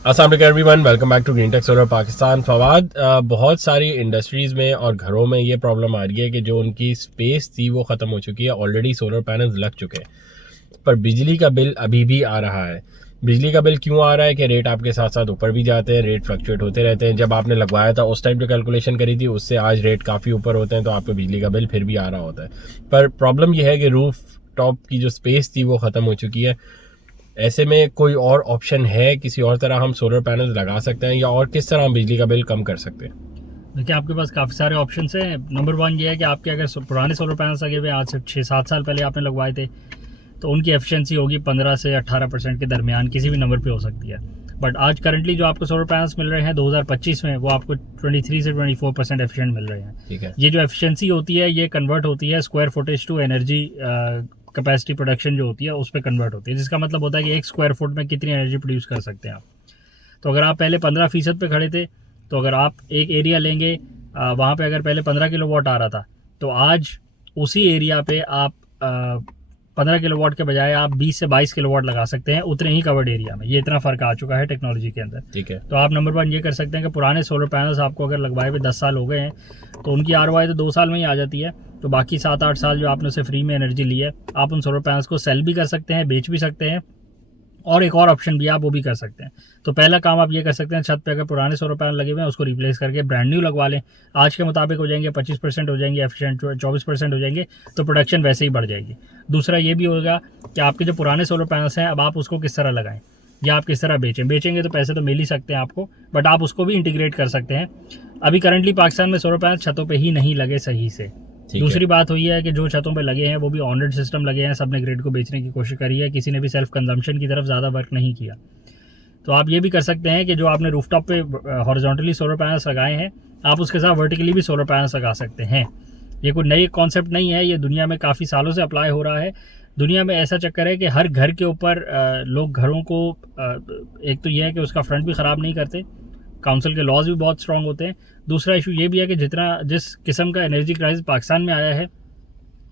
अस्सलाम वालेकुम everyone, welcome back to Green Tech Solar Pakistan. Fawad, बहुत सारी इंडस्ट्रीज में और घरों में ये प्रॉब्लम आ रही है कि जो उनकी स्पेस थी वो ख़त्म हो चुकी है। ऑलरेडी सोलर पैनल्स लग चुके हैं पर बिजली का बिल अभी भी आ रहा है। बिजली का बिल क्यों आ रहा है कि रेट आपके साथ साथ ऊपर भी जाते हैं, रेट फ्लक्चुएट होते रहते हैं। जब आपने लगवाया था उस टाइम जो कैलकुलेशन करी थी उससे आज रेट काफ़ी ऊपर होते हैं तो आपको बिजली का बिल फिर भी आ रहा होता है। पर प्रॉब्लम यह है कि रूफ टॉप की जो स्पेस थी वो ख़त्म हो चुकी है। ऐसे में कोई और ऑप्शन है, किसी और तरह हम सोलर पैनल लगा सकते हैं या और किस तरह हम बिजली का बिल कम कर सकते हैं? देखिए, आपके पास काफ़ी सारे ऑप्शन हैं। नंबर वन ये है कि आपके अगर पुराने सोलर पैनल्स लगे हुए आज से 6-7 साल पहले आपने लगवाए थे तो उनकी एफिशिएंसी होगी 15 से 18% के दरमियान, किसी भी नंबर पे हो सकती है। बट आज करंटली जो आपको सोलर पैनल्स मिल रहे हैं 2025 में, वो आपको 23 से 24% एफिशिएंट मिल रहे हैं। ठीक है। ये जो एफिशिएंसी होती है ये कन्वर्ट होती है square footage to energy capacity production जो होती है उस पर कन्वर्ट होती है, जिसका मतलब होता है कि एक स्क्वायर फुट में कितनी एनर्जी प्रोड्यूस कर सकते हैं आप। तो अगर आप पहले 15% पे खड़े थे तो अगर आप एक एरिया लेंगे वहाँ पे अगर पहले 15 किलोवाट आ रहा था तो आज उसी एरिया पे आप 15 किलोवाट के बजाय आप 20 से 22 किलोवाट लगा सकते हैं उतने ही कवर्ड एरिया में। ये इतना फर्क आ चुका है टेक्नोलॉजी के अंदर। ठीक है। तो आप नंबर वन ये कर सकते हैं कि पुराने सोलर पैनल्स आपको अगर लगवाए हुए 10 साल हो गए हैं तो उनकी ROI तो 2 साल में ही आ जाती है। तो बाकी 7-8 साल जो आपने उसे फ्री में एनर्जी ली है, आप उन सोलर पैनल्स को सेल भी कर सकते हैं, बेच भी सकते हैं, और एक और ऑप्शन भी आप वो भी कर सकते हैं। तो पहला काम आप ये कर सकते हैं, छत पे अगर पुराने सोलर पैनल लगे हुए हैं उसको रिप्लेस करके ब्रांड न्यू लगवा लें। आज के मुताबिक हो जाएंगे 25% हो जाएंगे एफिशिएंट, 24% हो जाएंगे, तो प्रोडक्शन वैसे ही बढ़ जाएगी। दूसरा ये भी होगा कि आपके जो पुराने सोलर पैनल्स हैं अब आप उसको किस तरह लगाएं या आप किस तरह बेचेंगे तो पैसे तो मिल ही सकते हैं आपको, बट आप उसको भी इंटीग्रेट कर सकते हैं। अभी करंटली पाकिस्तान में सोलर पैनल छतों पर ही नहीं लगे सही से। दूसरी बात हुई है कि जो छतों पे लगे हैं वो भी ऑनरेड सिस्टम लगे हैं, सबने ग्रिड को बेचने की कोशिश करी है, किसी ने भी सेल्फ कंजम्पशन की तरफ ज़्यादा वर्क नहीं किया। तो आप ये भी कर सकते हैं कि जो आपने रूफटॉप पे हॉरिजॉन्टली सोलर पैनल्स लगाए हैं आप उसके साथ वर्टिकली भी सोलर पैनल्स लगा सकते हैं। ये कोई नई कॉन्सेप्ट नहीं है, ये दुनिया में काफ़ी सालों से अप्लाई हो रहा है। दुनिया में ऐसा चक्कर है कि हर घर के ऊपर लोग घरों को एक तो ये है कि उसका फ्रंट भी ख़राब नहीं करते, काउंसिल के लॉज भी बहुत स्ट्रांग होते हैं। दूसरा इशू ये भी है कि जिस किस्म का एनर्जी क्राइसिस पाकिस्तान में आया है,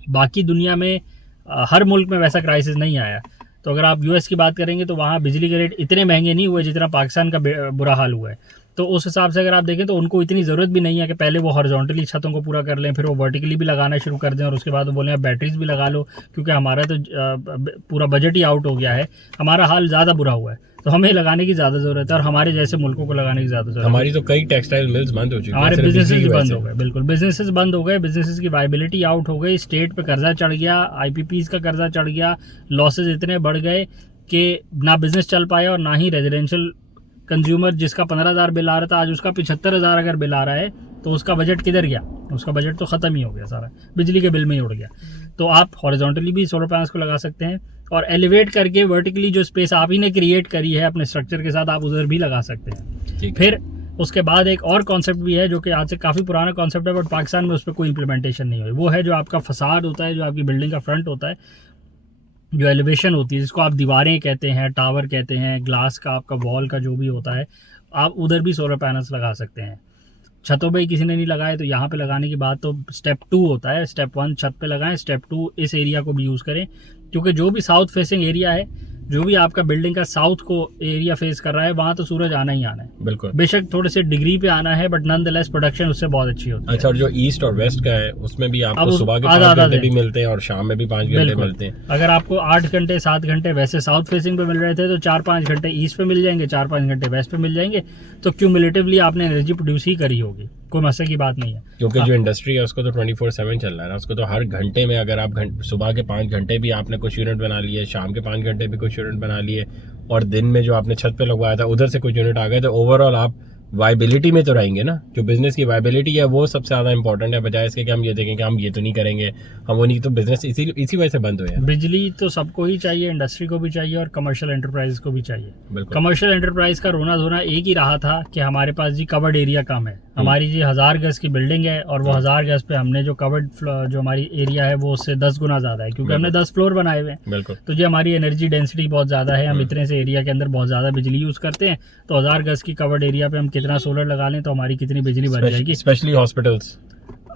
बाकी दुनिया में हर मुल्क में वैसा क्राइसिस नहीं आया। तो अगर आप US की बात करेंगे तो वहाँ बिजली के रेट इतने महंगे नहीं हुए जितना पाकिस्तान का बुरा हाल हुआ है। तो उस हिसाब से अगर आप देखें तो उनको इतनी ज़रूरत भी नहीं है कि पहले वो हॉरिजॉन्टली छतों को पूरा कर लें, फिर वो वर्टिकली भी लगाना शुरू कर दें और उसके बाद वो बोलें आप बैटरीज भी लगा लो, क्योंकि हमारा तो पूरा बजट ही आउट हो गया है, हमारा हाल ज़्यादा बुरा हुआ है। तो हमें लगाने की ज़्यादा ज़रूरत है और हमारे जैसे मुल्कों को लगाने की ज़्यादा ज़रूरत है। हमारी तो कई टेक्सटाइल मिल्स बंद हो चुकी हैं, हमारे बिजनेसेस बंद हो गए, बिल्कुल बिजनेसेस बंद हो गए, बिजनेसेस की वायबिलिटी आउट हो गई, स्टेट पे कर्जा चढ़ गया, IPPs का कर्जा चढ़ गया, लॉसेज इतने बढ़ गए कि ना बिजनेस चल पाया और ना ही रेजिडेंशियल कंज्यूमर जिसका 15,000 बिल आ रहा था आज उसका 75,000 अगर बिल आ रहा है तो उसका बजट किधर गया? उसका बजट तो ख़त्म ही हो गया, सारा बिजली के बिल में ही उड़ गया। तो आप हॉरिजॉन्टली भी सोलर पैनल्स को लगा सकते हैं और एलिवेट करके वर्टिकली जो स्पेस आप ही ने क्रिएट करी है अपने स्ट्रक्चर के साथ आप उधर भी लगा सकते हैं। फिर उसके बाद एक और कॉन्सेप्ट भी है जो कि आज से काफ़ी पुराना कॉन्सेप्ट है बट पाकिस्तान में उस पर कोई इंप्लीमेंटेशन नहीं हुई। वो है जो आपका फसाद होता है, जो आपकी बिल्डिंग का फ्रंट होता है, जो एलिवेशन होती है जिसको आप दीवारें कहते हैं, टावर कहते हैं, ग्लास का आपका वॉल का जो भी होता है, आप उधर भी सोलर पैनल्स लगा सकते हैं। छतों पे किसी ने नहीं लगाए तो यहाँ पे लगाने की बात तो स्टेप 2 होता है। स्टेप 1 छत पे लगाएं, स्टेप 2 इस एरिया को भी यूज़ करें, क्योंकि जो भी साउथ फेसिंग एरिया है, जो भी आपका बिल्डिंग का साउथ को एरिया फेस कर रहा है वहाँ तो सूरज आना ही आना है। बिल्कुल, बेशक थोड़े से डिग्री पे आना है बट नॉनदलेस प्रोडक्शन उससे बहुत अच्छी होती है। अच्छा, और जो ईस्ट और वेस्ट का है उसमें भी आपको सुबह के 5 घंटे भी मिलते हैं और शाम में भी 5 घंटे मिलते हैं। अगर आपको 8 घंटे 7 घंटे वैसे साउथ फेसिंग पे मिल रहे थे तो 4-5 घंटे ईस्ट पे मिल जाएंगे, 4-5 घंटे वेस्ट पे मिल जाएंगे, तो क्यूमुलेटिवली आपने एनर्जी प्रोड्यूस ही करी होगी, कोई मसले की बात नहीं है। क्योंकि जो इंडस्ट्री है उसको तो 24/7 चल रहा है ना, उसको तो हर घंटे में अगर आप सुबह के 5 घंटे भी आपने कुछ यूनिट बना लिए, शाम के 5 घंटे भी कुछ यूनिट बना लिए और दिन में जो आपने छत पे लगवाया था उधर से कुछ यूनिट आ गए, तो ओवरऑल आप वायबिलिटी में तो रहेंगे ना। जो बिजनेस की वायबिलिटी है वो सबसे ज़्यादा इंपॉर्टेंट है, बजाय इसके कि हम ये देखें कि हम ये तो नहीं करेंगे, हम वो नहीं, तो बिजनेस इसी वजह से बंद हुए हैं। बिजली तो सबको ही चाहिए, इंडस्ट्री को भी चाहिए और कमर्शियल एंटरप्राइज को भी चाहिए। कमर्शियल एंटरप्राइज का रोना धोना एक ही रहा था कि हमारे पास जी कवर्ड एरिया कम है, हमारी जी 1000 गज की बिल्डिंग है और वो 1000 गज पे हमने जो कवर्ड जो हमारी एरिया है वो उससे 10 गुना ज्यादा है, क्योंकि हमने 10 फ्लोर बनाए हुए हैं। तो जी हमारी एनर्जी डेंसिटी बहुत ज्यादा है, हम इतने से एरिया के अंदर बहुत ज्यादा बिजली यूज करते हैं, तो 1000 गज की कवर्ड एरिया पे हम कितना सोलर लगा लें तो हमारी कितनी बिजली बन जाएगी। स्पेशली हॉस्पिटल्स,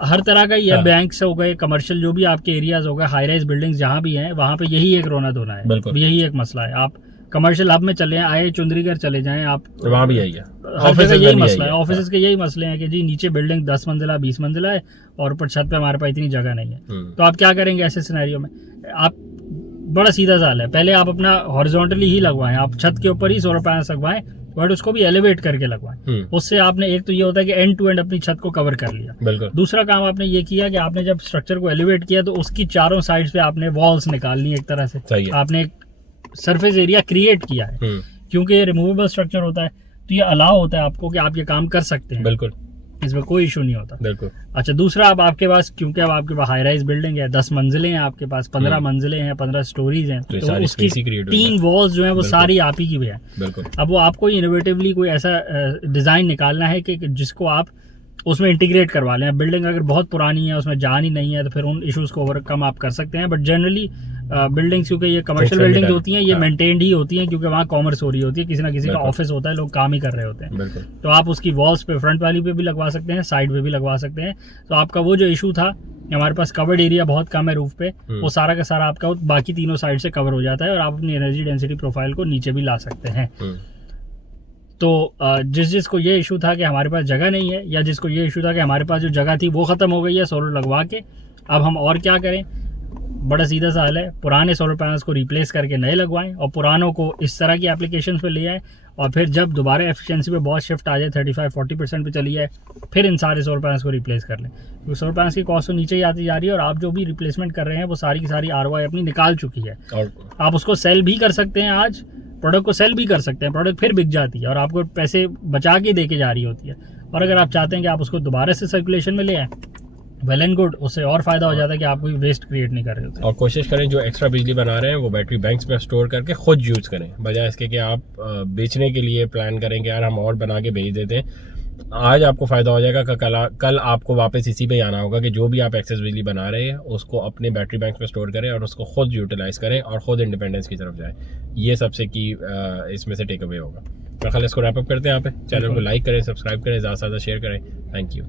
हर तरह का ये बैंक्स हो गए, कमर्शियल जो भी आपके एरियाज हो गए, हाई राइज बिल्डिंग्स जहाँ भी हैं वहाँ पे यही एक रोना धोना है, यही एक मसला है। आप कमर्शियल हब में चले आए चुंदरीगढ़ चले जाएं आप, वहाँ भी यही है, हर जगह यही में मसला है। यही है। ऑफिस के यही मसले हैं कि जी नीचे बिल्डिंग 10 मंजिला 20 मंजिला है और ऊपर छत पे हमारे पास इतनी जगह नहीं है। तो आप क्या करेंगे ऐसे सिनेरियो में? आप बड़ा सीधा साल है, पहले आप अपना हॉरिजॉन्टली ही लगवाएं, आप छत के ऊपर ही सोलर पैनल लगवाएं, बट उसको भी एलिवेट करके लगवाएं। उससे आपने एक तो ये होता है कि एंड टू एंड अपनी छत को कवर कर लिया। बिल्कुल। दूसरा काम आपने ये किया कि आपने जब स्ट्रक्चर को एलिवेट किया तो उसकी चारों साइड्स पे आपने वॉल्स निकालनी, एक तरह से सही है। आपने एक सरफेस एरिया क्रिएट किया है, क्योंकि ये रिमूवेबल स्ट्रक्चर होता है तो ये अलाउ होता है आपको कि आप ये काम कर सकते हैं। बिल्कुल, इसमें कोई इशू नहीं होता। बिल्कुल। अच्छा, दूसरा अब आपके पास, क्योंकि अब आपके पास हाई राइज बिल्डिंग है, 10 मंजिलें हैं आपके पास, 15 मंजिलें हैं, 15 स्टोरीज हैं, तो तो उसकी 3 वॉल्स जो है वो सारी आप ही की भी है। बिल्कुल। अब वो आपको इनोवेटिवली कोई ऐसा डिजाइन निकालना है कि जिसको आप उसमें इंटीग्रेट करवा लें। बिल्डिंग अगर बहुत पुरानी है, उसमें जान ही नहीं है, तो फिर उन इश्यूज को ओवरकम आप कर सकते हैं। बट जनरली बिल्डिंग्स, क्योंकि ये कमर्शियल बिल्डिंग्स होती हैं, ये मेंटेन्ड ही होती हैं, क्योंकि वहाँ कॉमर्स हो रही होती है, किसी ना किसी का ऑफिस होता है, लोग काम ही कर रहे होते हैं। तो आप उसकी वॉल्स पे, फ्रंट वाली पे भी लगवा सकते हैं, साइड पे भी लगवा सकते हैं। तो आपका वो जो इशू था, हमारे पास कवर्ड एरिया बहुत कम है रूफ पे, वो सारा का सारा आपका बाकी तीनों साइड से कवर हो जाता है और आप अपनी एनर्जी डेंसिटी प्रोफाइल को नीचे भी ला सकते हैं। तो जिसको ये इशू था कि हमारे पास जगह नहीं है, या जिसको ये इशू था कि हमारे पास जो जगह थी वो खत्म हो गई है सोलर लगवा के, अब हम और क्या करें? बड़ा सीधा सा हल है, पुराने सोलर पैनल्स को रिप्लेस करके नए लगवाएं और पुरानों को इस तरह की एप्लीकेशंस पे ले आए, और फिर जब दोबारा एफिशिएंसी पे बहुत शिफ्ट आ जाए, 35-40% पे चली जाए, फिर इन सारे सोलर पैनल्स को रिप्लेस कर लें। क्योंकि सोलर पैनल्स की कॉस्ट तो नीचे ही आती जा रही है और आप जो भी रिप्लेसमेंट कर रहे हैं वो सारी की सारी ROI अपनी निकाल चुकी है। आप उसको सेल भी कर सकते हैं, आज प्रोडक्ट को सेल भी कर सकते हैं, प्रोडक्ट फिर बिक जाती है और आपको पैसे बचा के दे के जा रही होती है। और अगर आप चाहते हैं कि आप उसको दोबारा से सर्कुलेशन में ले आए, वेल एंड गुड, उससे और फायदा हो जाता है कि आप कोई वेस्ट क्रिएट नहीं कर रहे होते। और कोशिश करें जो एक्स्ट्रा बिजली बना रहे हैं वो बैटरी बैंक्स में स्टोर करके खुद यूज करें, बजाय इसके कि आप बेचने के लिए प्लान करें कि यार हम और बना के भेज देते हैं। आज आपको फायदा हो जाएगा, कल आपको वापस इसी पे आना होगा कि जो भी आप एक्सेस बिजली बना रहे हैं उसको अपने बैटरी बैंक्स में स्टोर करें और उसको खुद यूटिलाइज करें और खुद इंडिपेंडेंस की तरफ जाए। ये सबसे की इसमें से टेक अवे होगा। तो खाली इसको रैप अप करते हैं यहाँ पे। चैनल को लाइक करें, सब्सक्राइब करें, ज़्यादा से ज़्यादा शेयर करें। Thank you.